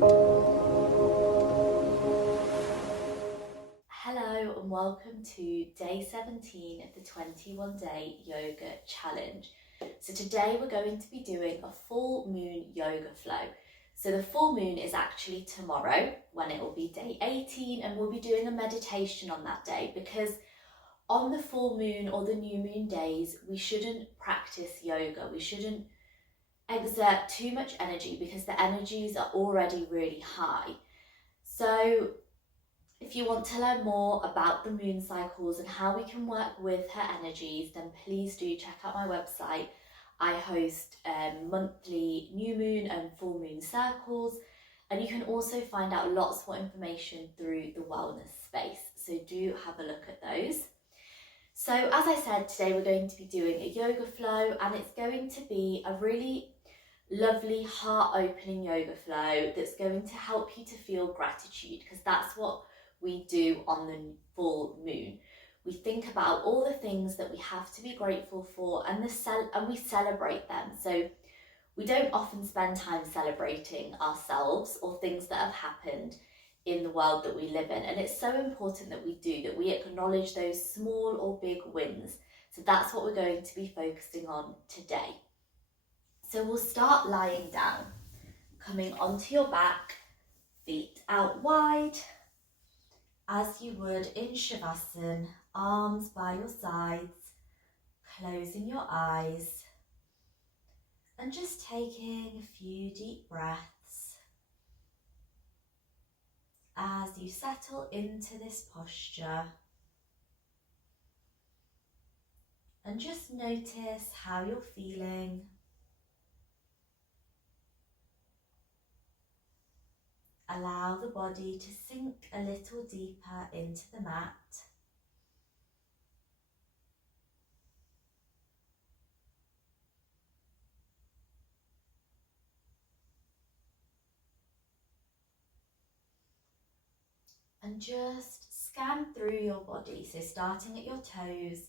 Hello and welcome to day 17 of the 21-day yoga challenge. So today we're going to be doing a full moon yoga flow. So the full moon is actually tomorrow when it will be day 18, and we'll be doing a meditation on that day, because on the full moon or the new moon days we shouldn't practice yoga. We shouldn't exert too much energy because the energies are already really high. So if you want to learn more about the moon cycles and how we can work with her energies, then please do check out my website. I host monthly new moon and full moon circles, and you can also find out lots more information through the wellness space. So do have a look at those. So as I said, today we're going to be doing a yoga flow, and it's going to be a really lovely heart-opening yoga flow that's going to help you to feel gratitude, because that's what we do on the full moon. We think about all the things that we have to be grateful for, and we celebrate them. So we don't often spend time celebrating ourselves or things that have happened in the world that we live in, and it's so important that we do, that we acknowledge those small or big wins. So that's what we're going to be focusing on today. So we'll start lying down, coming onto your back, feet out wide, as you would in Shavasana, arms by your sides, closing your eyes, and just taking a few deep breaths as you settle into this posture. And just notice how you're feeling. Allow the body to sink a little deeper into the mat. And just scan through your body. So starting at your toes,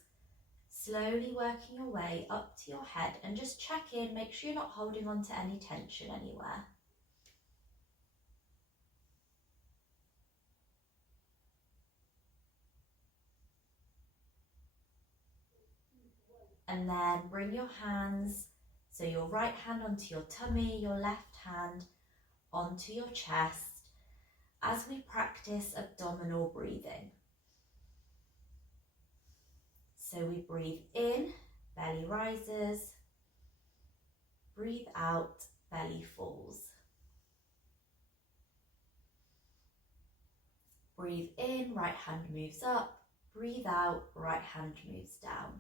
slowly working your way up to your head, and just check in, make sure you're not holding on to any tension anywhere. And then bring your hands, so your right hand onto your tummy, your left hand onto your chest, as we practice abdominal breathing. So we breathe in, belly rises, breathe out, belly falls. Breathe in, right hand moves up, breathe out, right hand moves down.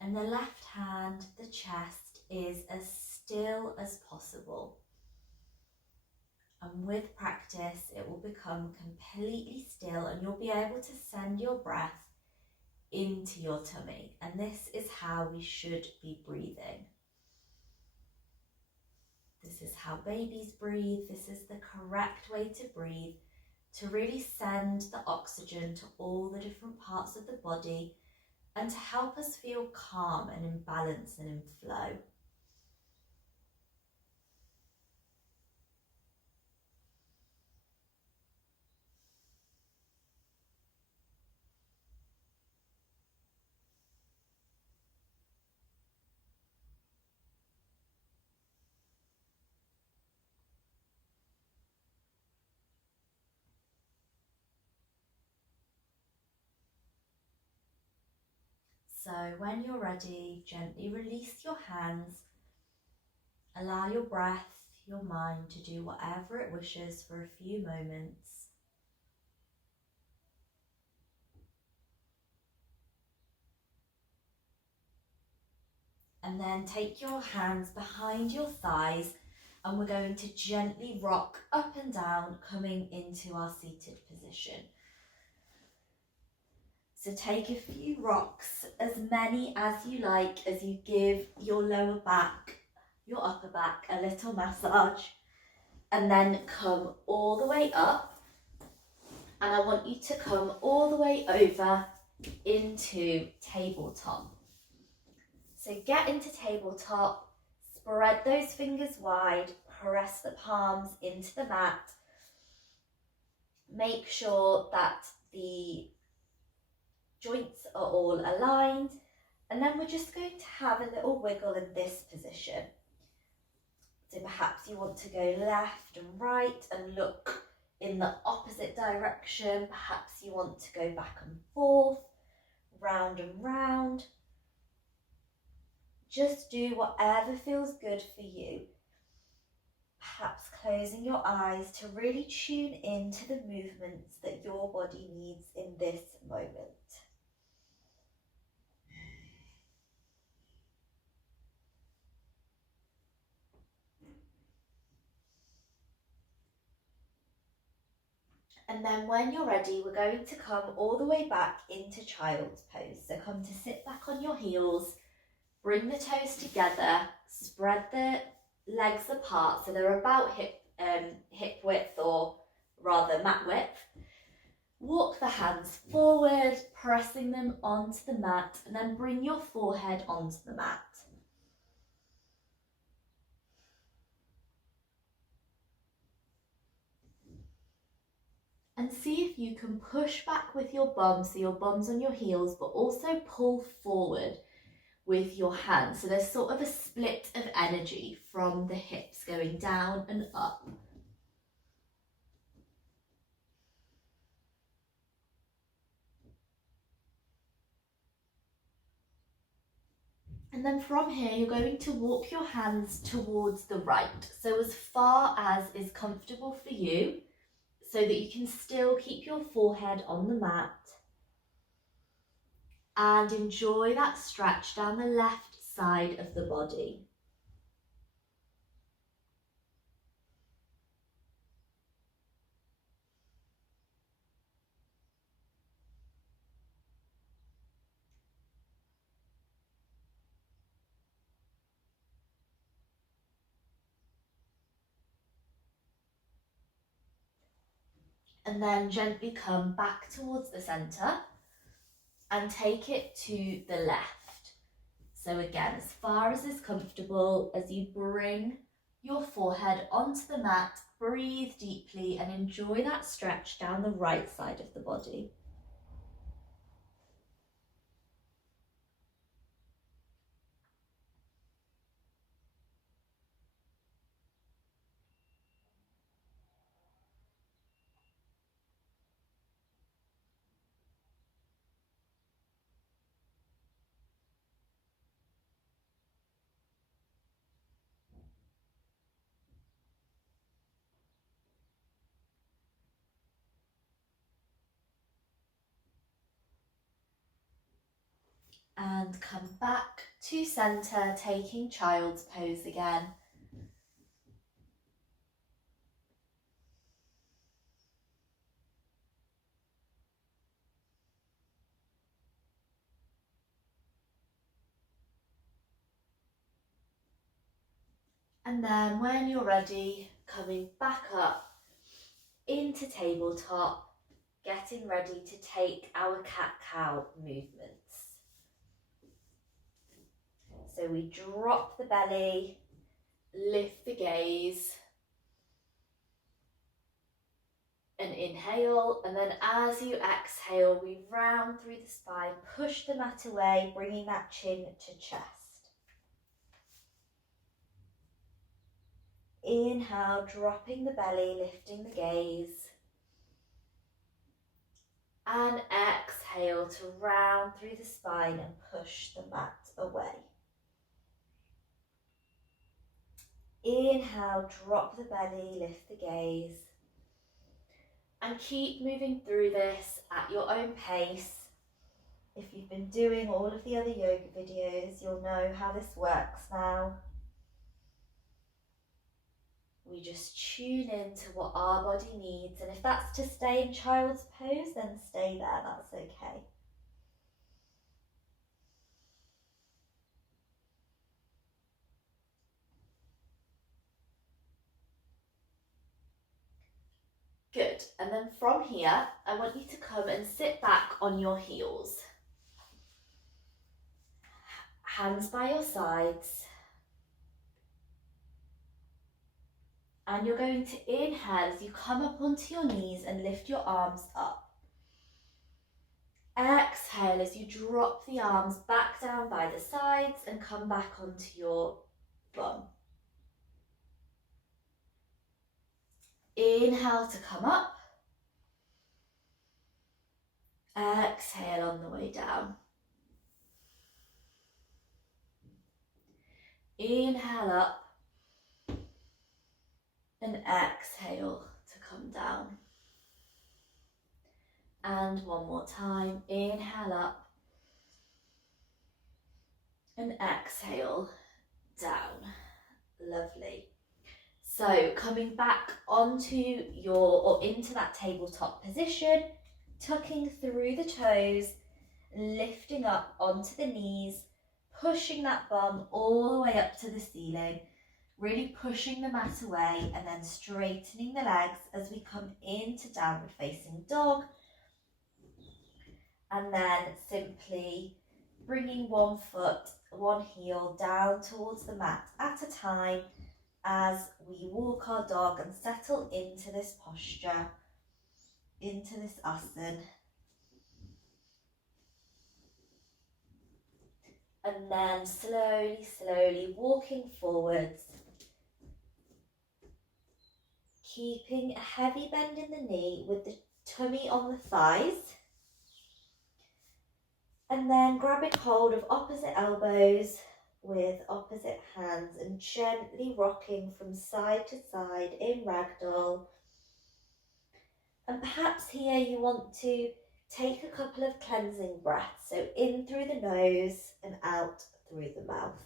And the left hand, the chest, is as still as possible. And with practice, it will become completely still, and you'll be able to send your breath into your tummy. And this is how we should be breathing. This is how babies breathe. This is the correct way to breathe, to really send the oxygen to all the different parts of the body, and to help us feel calm and in balance and in flow. So when you're ready, gently release your hands. Allow your breath, your mind, to do whatever it wishes for a few moments. And then take your hands behind your thighs, and we're going to gently rock up and down, coming into our seated position. So take a few rocks, as many as you like, as you give your lower back, your upper back a little massage, and then come all the way up. And I want you to come all the way over into tabletop. So get into tabletop, spread those fingers wide, press the palms into the mat. Make sure that the joints are all aligned, and then we're just going to have a little wiggle in this position. So perhaps you want to go left and right and look in the opposite direction. Perhaps you want to go back and forth, round and round. Just do whatever feels good for you. Perhaps closing your eyes to really tune into the movements that your body needs in this moment. And then when you're ready, we're going to come all the way back into child's pose. So come to sit back on your heels, bring the toes together, spread the legs apart so they're about hip width, or rather mat width. Walk the hands forward, pressing them onto the mat, and then bring your forehead onto the mat. And see if you can push back with your bums, so your bum's on your heels, but also pull forward with your hands. So there's sort of a split of energy from the hips going down and up. And then from here, you're going to walk your hands towards the right. So as far as is comfortable for you, so that you can still keep your forehead on the mat. And enjoy that stretch down the left side of the body. And then gently come back towards the centre and take it to the left. So again, as far as is comfortable, as you bring your forehead onto the mat, breathe deeply and enjoy that stretch down the right side of the body. And come back to centre, taking child's pose again. And then when you're ready, coming back up into tabletop, getting ready to take our cat-cow movements. So we drop the belly, lift the gaze, and inhale. And then as you exhale, we round through the spine, push the mat away, bringing that chin to chest. Inhale, dropping the belly, lifting the gaze. And exhale to round through the spine and push the mat away. Inhale, drop the belly, lift the gaze. And keep moving through this at your own pace. If you've been doing all of the other yoga videos, you'll know how this works now. We just tune into what our body needs, and if that's to stay in child's pose, then stay there, that's okay. Good, and then from here, I want you to come and sit back on your heels. Hands by your sides. And you're going to inhale as you come up onto your knees and lift your arms up. Exhale as you drop the arms back down by the sides and come back onto your bum. Inhale to come up. Exhale on the way down. Inhale up and exhale to come down. And one more time, inhale up and exhale down. Lovely. So coming back onto into that tabletop position, tucking through the toes, lifting up onto the knees, pushing that bum all the way up to the ceiling, really pushing the mat away and then straightening the legs as we come into downward facing dog. And then simply bringing one foot, one heel down towards the mat at a time as we walk our dog and settle into this posture, into this asana. And then slowly, slowly walking forwards, keeping a heavy bend in the knee with the tummy on the thighs. And then grabbing hold of opposite elbows with opposite hands and gently rocking from side to side in ragdoll. And perhaps here you want to take a couple of cleansing breaths, so in through the nose and out through the mouth.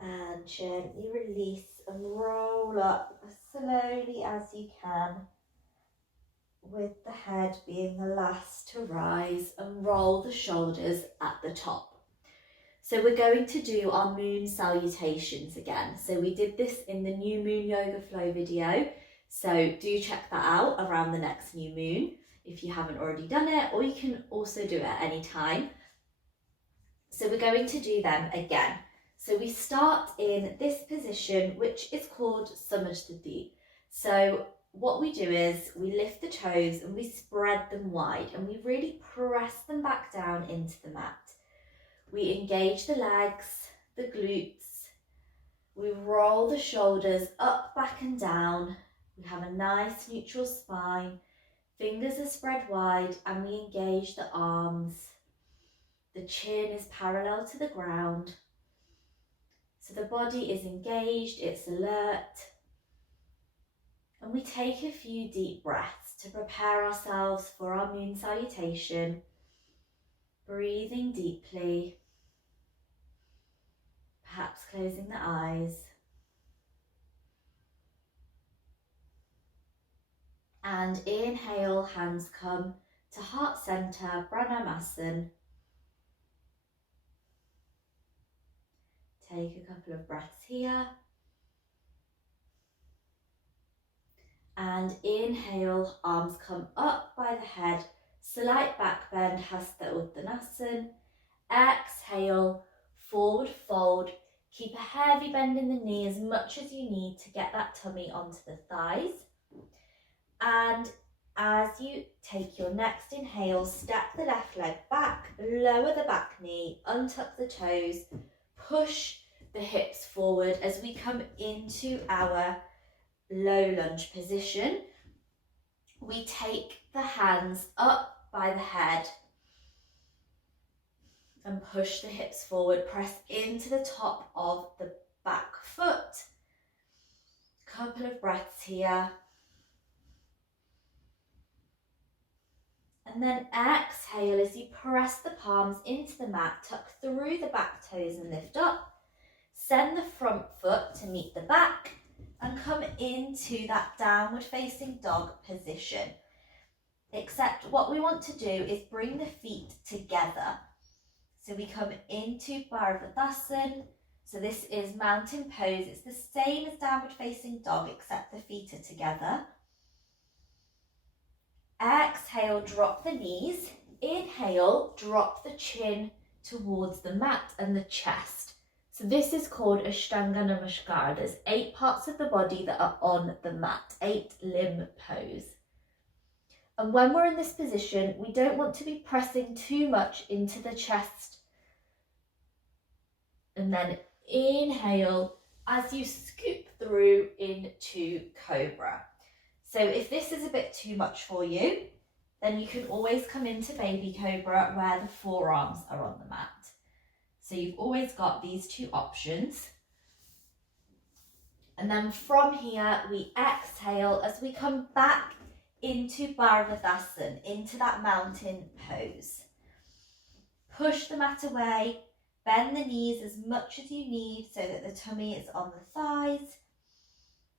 And gently release and roll up as slowly as you can, with the head being the last to rise, and roll the shoulders at the top. So we're going to do our moon salutations again. So we did this in the new moon yoga flow video. So do check that out around the next new moon if you haven't already done it, or you can also do it at any time. So we're going to do them again. So we start in this position, which is called Samasthiti. So what we do is we lift the toes and we spread them wide and we really press them back down into the mat. We engage the legs, the glutes. We roll the shoulders up, back and down. We have a nice neutral spine. Fingers are spread wide and we engage the arms. The chin is parallel to the ground. So the body is engaged, it's alert. And we take a few deep breaths to prepare ourselves for our moon salutation. Breathing deeply, perhaps closing the eyes. And inhale, hands come to heart center, Pranamasana. Take a couple of breaths here. And inhale, arms come up by the head, slight back bend, Hasta Uttanasana. Exhale, forward fold. Keep a heavy bend in the knee as much as you need to get that tummy onto the thighs. And as you take your next inhale, step the left leg back, lower the back knee, untuck the toes, push the hips forward as we come into our low lunge position. We take the hands up by the head and push the hips forward. Press into the top of the back foot. Couple of breaths here. And then exhale as you press the palms into the mat, tuck through the back toes and lift up. Send the front foot to meet the back and come into that downward facing dog position. Except what we want to do is bring the feet together. So we come into Bharadvasana, So this is mountain pose. It's the same as downward facing dog, except the feet are together. Exhale, drop the knees. Inhale, drop the chin towards the mat and the chest. So this is called Ashtanga Namaskar. There's 8 parts of the body that are on the mat, 8-limb pose. And when we're in this position, we don't want to be pressing too much into the chest. And then inhale as you scoop through into Cobra. So if this is a bit too much for you, then you can always come into Baby Cobra where the forearms are on the mat. So you've always got these 2 options. And then from here, we exhale as we come back into Bharadasana, into that mountain pose. Push the mat away, bend the knees as much as you need so that the tummy is on the thighs.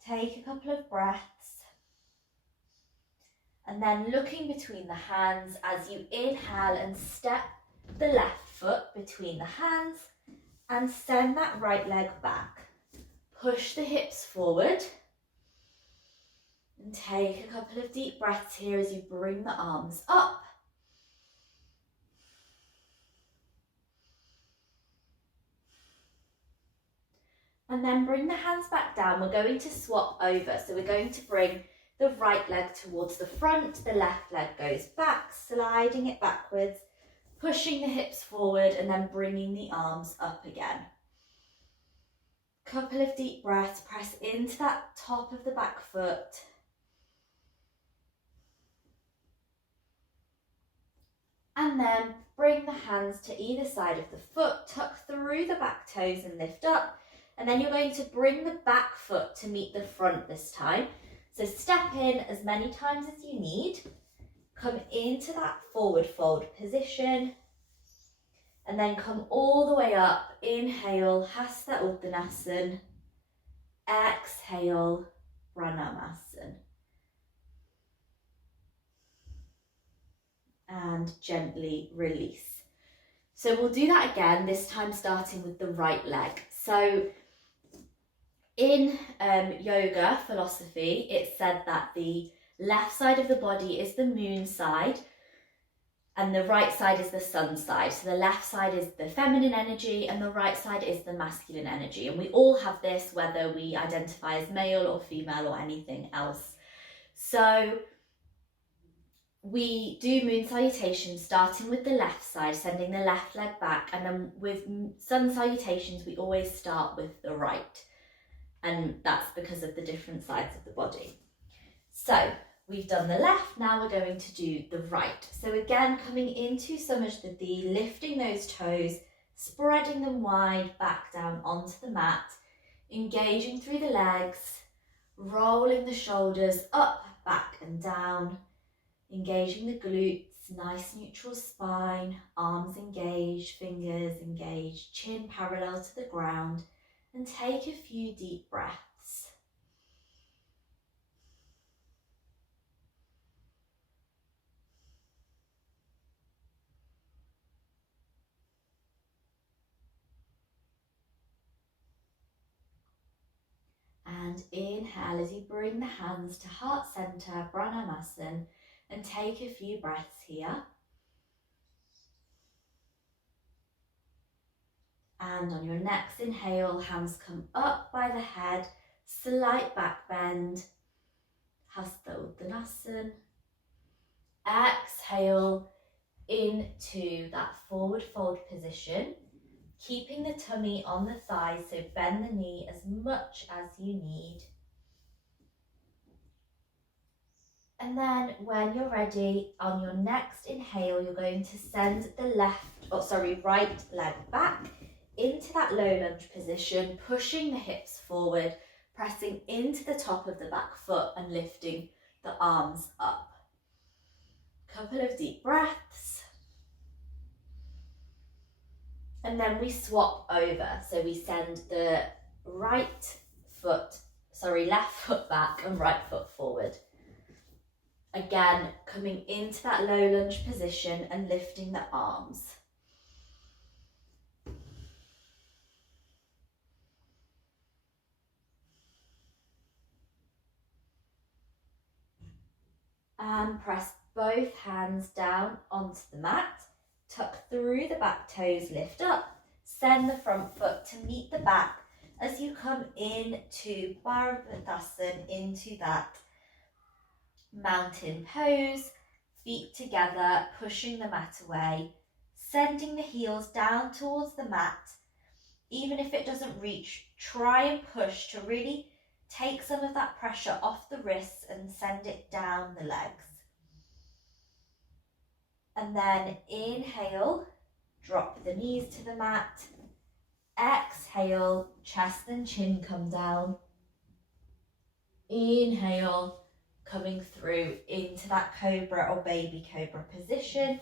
Take a couple of breaths. And then looking between the hands as you inhale and step the left foot between the hands and send that right leg back. Push the hips forward and take a couple of deep breaths here as you bring the arms up. And then bring the hands back down. We're going to swap over. So we're going to bring the right leg towards the front, the left leg goes back, sliding it backwards, pushing the hips forward and then bringing the arms up again. Couple of deep breaths, press into that top of the back foot. And then bring the hands to either side of the foot, tuck through the back toes and lift up. And then you're going to bring the back foot to meet the front this time. So step in as many times as you need. Come into that forward fold position. And then come all the way up. Inhale, Hasta Uttanasana. Exhale, Pranamasana. And gently release. So we'll do that again, this time starting with the right leg. So in yoga philosophy, it's said that the left side of the body is the moon side and the right side is the sun side. So the left side is the feminine energy and the right side is the masculine energy. And we all have this, whether we identify as male or female or anything else. So we do moon salutations starting with the left side, sending the left leg back. And then with sun salutations, we always start with the right. And that's because of the different sides of the body. So we've done the left, now we're going to do the right. So again, coming into Samasthiti, lifting those toes, spreading them wide back down onto the mat, engaging through the legs, rolling the shoulders up, back and down, engaging the glutes, nice neutral spine, arms engaged, fingers engaged, chin parallel to the ground. And take a few deep breaths. And inhale as you bring the hands to heart center, Pranamasana, and take a few breaths here. And on your next inhale, hands come up by the head, slight back bend, Hasta Uttanasana. Exhale into that forward fold position, keeping the tummy on the thighs, so bend the knee as much as you need. And then when you're ready, on your next inhale, you're going to send the right leg back into that low lunge position, pushing the hips forward, pressing into the top of the back foot and lifting the arms up. Couple of deep breaths. And then we swap over. So we send the left foot back and right foot forward. Again, coming into that low lunge position and lifting the arms. And press both hands down onto the mat. Tuck through the back toes, lift up. Send the front foot to meet the back as you come into Bharadvasana, into that mountain pose. Feet together, pushing the mat away. Sending the heels down towards the mat. Even if it doesn't reach, try and push to really take some of that pressure off the wrists and send it down the legs. And then inhale, drop the knees to the mat. Exhale, chest and chin come down. Inhale, coming through into that cobra or baby cobra position,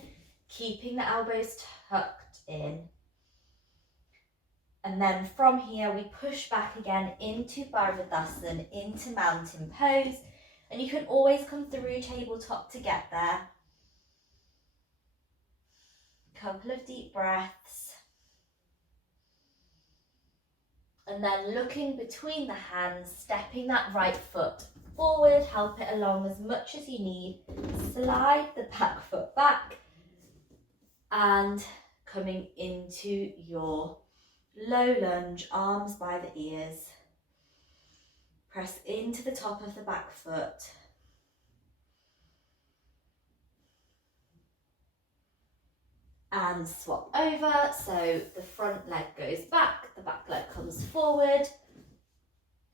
keeping the elbows tucked in. And then from here, we push back again into Bharadvasana, into mountain pose. And you can always come through tabletop to get there. Couple of deep breaths. And then looking between the hands, stepping that right foot forward, help it along as much as you need. Slide the back foot back and coming into your low lunge, arms by the ears. Press into the top of the back foot. And swap over, so the front leg goes back, the back leg comes forward.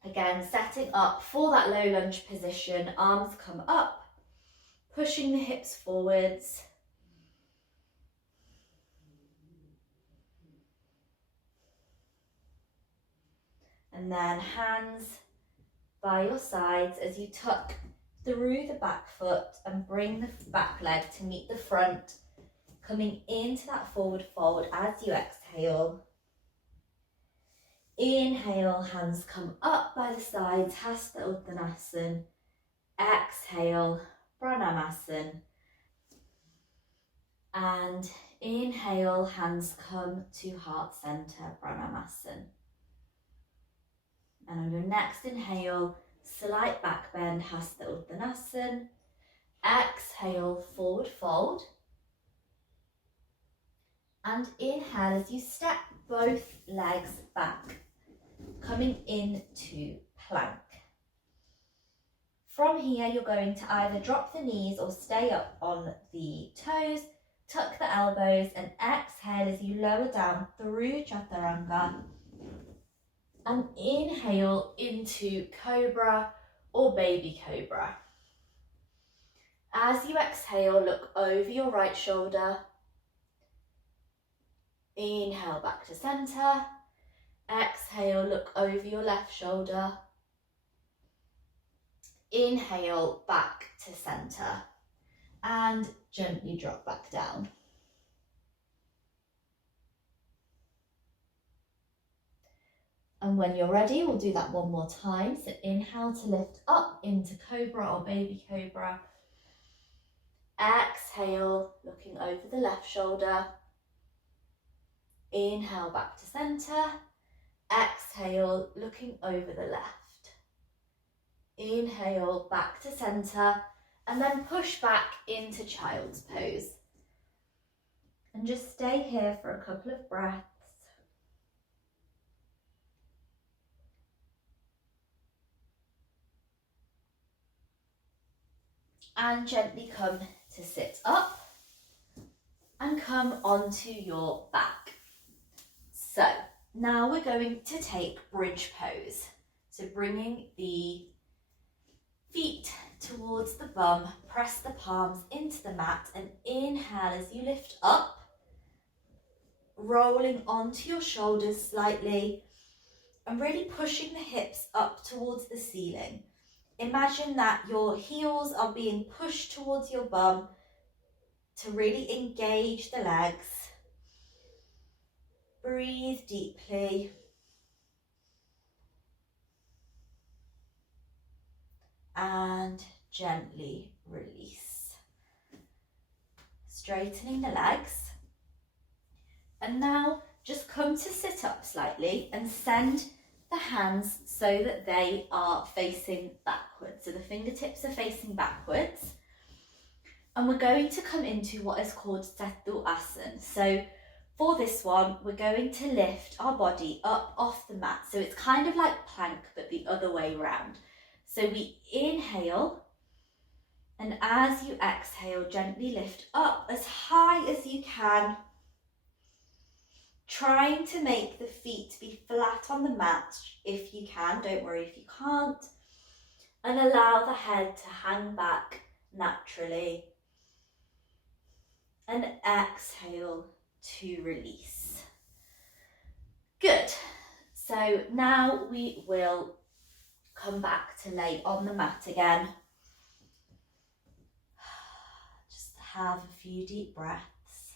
Again, setting up for that low lunge position, arms come up, pushing the hips forwards. And then hands by your sides as you tuck through the back foot and bring the back leg to meet the front, coming into that forward fold as you exhale. Inhale, hands come up by the sides, Hasta Uttanasana. Exhale, Pranamasana. And inhale, hands come to heart center, Pranamasana. And on your next inhale, slight back bend, Hasta Uttanasana. Exhale, forward fold. And inhale as you step both legs back, coming into plank. From here, you're going to either drop the knees or stay up on the toes, tuck the elbows and exhale as you lower down through Chaturanga. And inhale into Cobra or Baby Cobra. As you exhale, look over your right shoulder. Inhale back to center. Exhale, look over your left shoulder. Inhale back to center. And gently drop back down. And when you're ready, we'll do that one more time. So inhale to lift up into Cobra or Baby Cobra. Exhale, looking over the left shoulder. Inhale back to center. Exhale, looking over the left. Inhale back to center. And then push back into child's pose. And just stay here for a couple of breaths. And gently come to sit up and come onto your back. So now we're going to take bridge pose. So bringing the feet towards the bum, press the palms into the mat and inhale as you lift up, rolling onto your shoulders slightly and really pushing the hips up towards the ceiling. Imagine that your heels are being pushed towards your bum to really engage the legs. Breathe deeply. And gently release. Straightening the legs. And now just come to sit up slightly and send the hands so that they are facing backwards. So the fingertips are facing backwards. And we're going to come into what is called Setu Asana. So for this one, we're going to lift our body up off the mat. So it's kind of like plank, but the other way around. So we inhale, and as you exhale, gently lift up as high as you can, trying to make the feet be flat on the mat if you can. Don't worry if you can't. And allow the head to hang back naturally. And exhale to release. Good. So now we will come back to lay on the mat again. Just have a few deep breaths.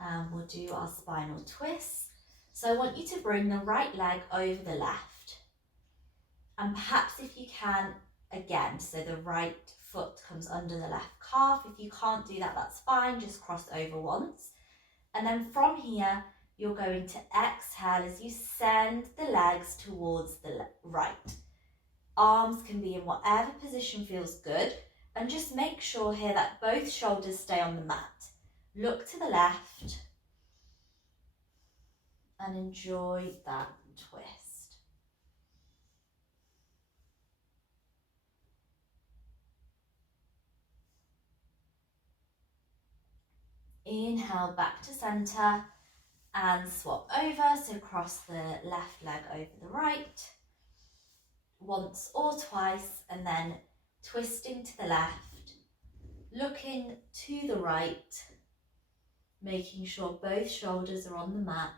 And we'll do our spinal twist. So I want you to bring the right leg over the left. And perhaps if you can, again, so the right foot comes under the left calf. If you can't do that, that's fine. Just cross over once. And then from here, you're going to exhale as you send the legs towards the right. Arms can be in whatever position feels good. And just make sure here that both shoulders stay on the mat. Look to the left and enjoy that twist. Inhale back to centre and swap over, so cross the left leg over the right once or twice, and then twisting to the left, looking to the right, making sure both shoulders are on the mat.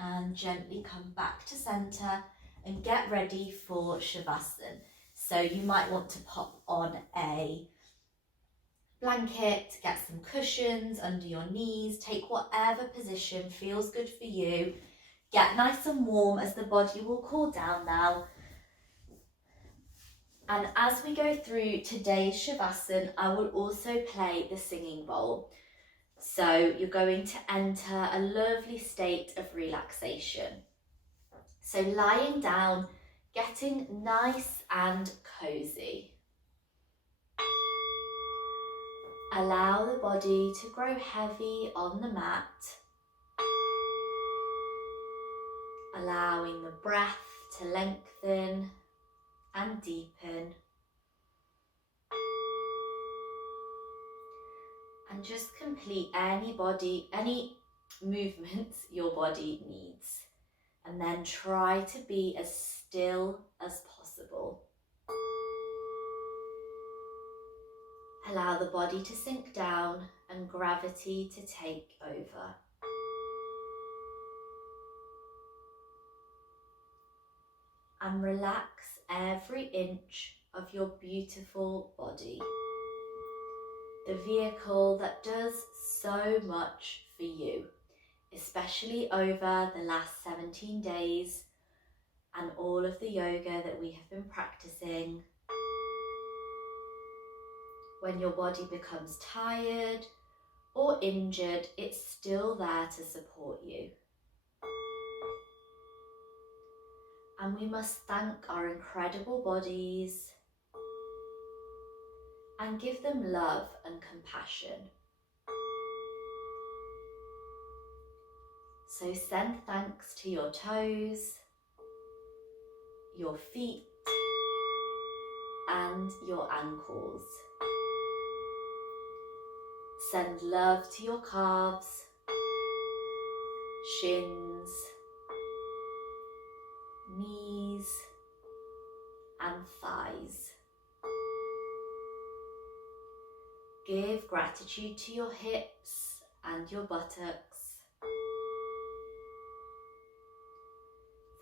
And gently come back to centre and get ready for Shavasana. So you might want to pop on a blanket, get some cushions under your knees, take whatever position feels good for you. Get nice and warm as the body will cool down now. And as we go through today's Shavasana, I will also play the singing bowl. So you're going to enter a lovely state of relaxation. So lying down, getting nice and cozy. Allow the body to grow heavy on the mat. Allowing the breath to lengthen and deepen. And just complete any movements your body needs. And then try to be as still as possible. Allow the body to sink down and gravity to take over. And relax every inch of your beautiful body. The vehicle that does so much for you, especially over the last 17 days and all of the yoga that we have been practicing. When your body becomes tired or injured, it's still there to support you. And we must thank our incredible bodies and give them love and compassion. So send thanks to your toes, your feet, and your ankles. Send love to your calves, shins, knees, and thighs. Give gratitude to your hips and your buttocks.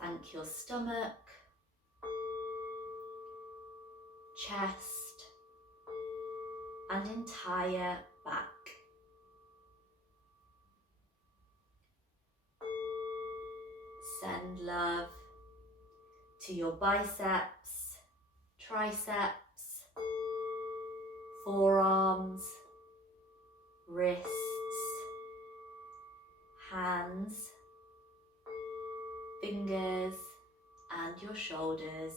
Thank your stomach, chest, and entire back. Send love to your biceps, triceps, forearms, wrists, hands, fingers, and your shoulders.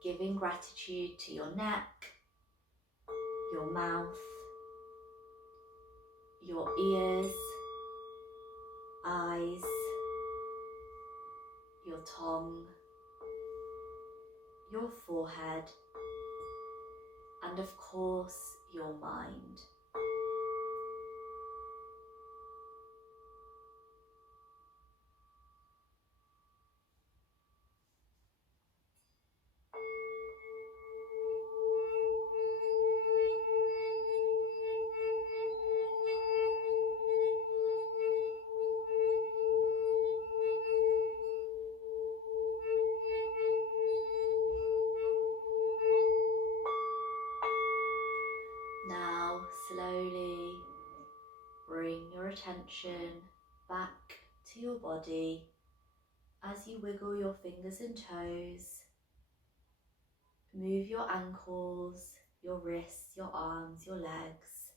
Giving gratitude to your neck, your mouth, your ears, eyes, your tongue, your forehead, and of course your mind. Now slowly bring your attention back to your body as you wiggle your fingers and toes. Move your ankles, your wrists, your arms, your legs.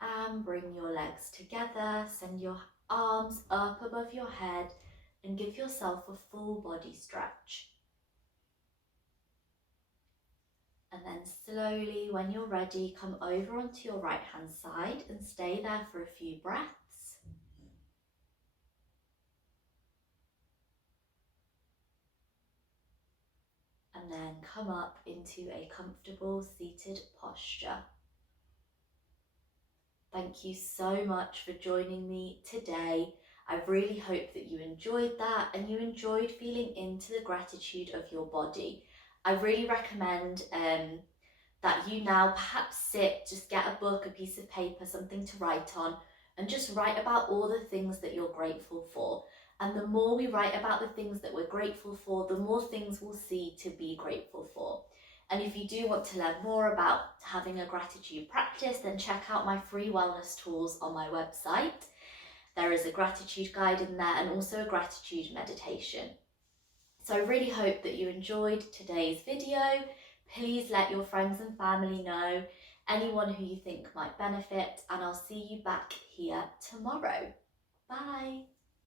And bring your legs together. Send your arms up above your head and give yourself a full body stretch. And then slowly, when you're ready, come over onto your right hand side and stay there for a few breaths. And then come up into a comfortable seated posture. Thank you so much for joining me today. I really hope that you enjoyed that and you enjoyed feeling into the gratitude of your body. I really recommend that you now perhaps sit, just get a book, a piece of paper, something to write on, and just write about all the things that you're grateful for. And the more we write about the things that we're grateful for, the more things we'll see to be grateful for. And if you do want to learn more about having a gratitude practice, then check out my free wellness tools on my website. There is a gratitude guide in there and also a gratitude meditation. So I really hope that you enjoyed today's video. Please let your friends and family know, anyone who you think might benefit, and I'll see you back here tomorrow. Bye.